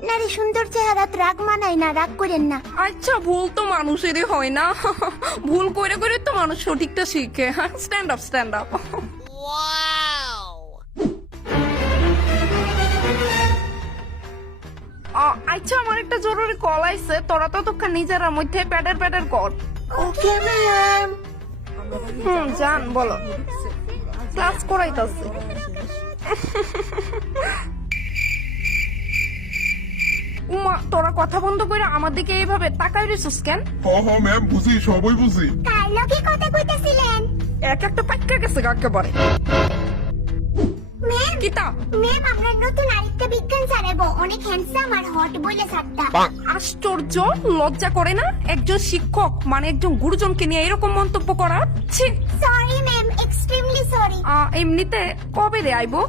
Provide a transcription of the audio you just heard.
আপনার এই সুন্দর চেহারা রাগ মানায় না, রাগ করেন না। আচ্ছা, ভুল তো মানুষেরই হয় না। ভুল করে করে তো মানুষ সঠিকটা শিখে। Stand up, stand up. আচ্ছা, আমার একটা জরুরি কল আইছে, তোরা ততক্ষণ নিজেরা মধ্যে প্যাডের কর। Okay ma'am. জান বলো। ক্লাস করাইতাছে। উমা, তোরা কথা বন্ধ করে আমার দিকে এইভাবে তাকাই রেছিস কেন? ম্যাম বুঝি, সবই বুঝি। কার লগে কথা কইতাছিলেন? এক একটা পাক্কা গেছে একেবারে। ম্যাম, কিতা? ম্যাম আমরা নতুন আরেকটা বিজ্ঞান ছাড়াবো, অনেক হ্যান্ডসাম আর হট বলে ছাড়তা। আশ্চর্য, লজ্জা করে না একজন শিক্ষক মানে একজন গুরুজনকে নিয়ে এরকম মন্তব্য করা? ছি। Sorry ma'am, extremely sorry. এমনিতে কবে রে আইবো?